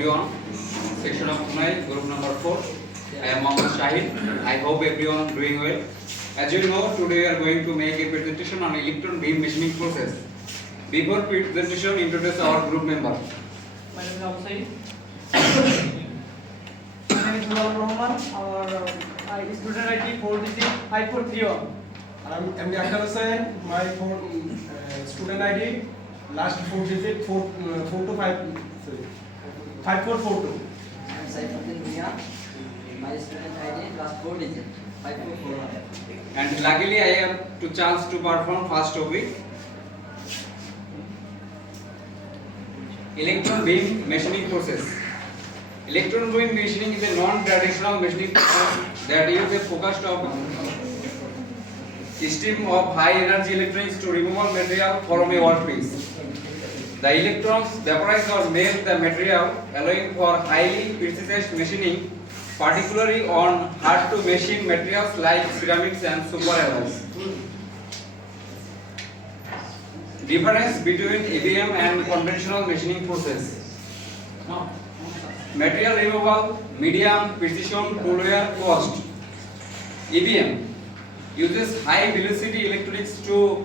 everyone. Section of Punai, group number 4. I am Mohammed Shahid. I hope everyone is doing well. As you know, today we are going to make a presentation on electron beam machining process. Before presentation, introduce our group member. My name is Abu Said. My name is Nurul Rahman. Our student ID 4digit 5431. I'm MD Akhtar Hussain. My student ID last 4 digit 5442. I'm Saifuddin Mia. My student ID last 4 digit 5441. And luckily, I have the chance to perform first topic. Electron beam machining process. Electron beam machining is a non-traditional machining process that uses a focused stream of high energy electrons to remove material from a workpiece. The electrons vaporize or melt the material, allowing for highly precise machining, particularly on hard to machine materials like ceramics and superalloys. Difference between EBM and conventional machining process. Material removal, medium precision tool wear, cost. EBM uses high velocity electronics to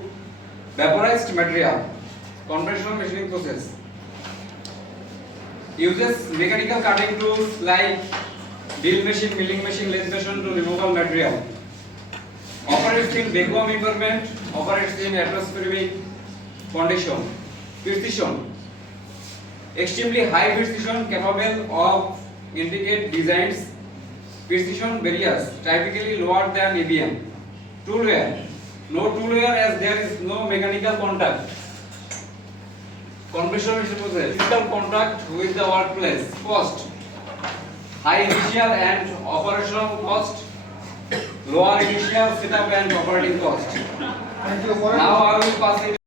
vaporized material. Conventional machining process uses mechanical cutting tools like drill machine, milling machine, lathe machine to remove material. Operates in vacuum environment, operates in atmospheric condition. Precision, extremely high precision capable of intricate designs. Precision varies, typically lower than EBM. Tool wear, no tool wear as there is no mechanical contact. Conventional machining process, physical contact with the workplace. Cost, high initial and operational cost, lower initial setup and operating cost. Now I will pass it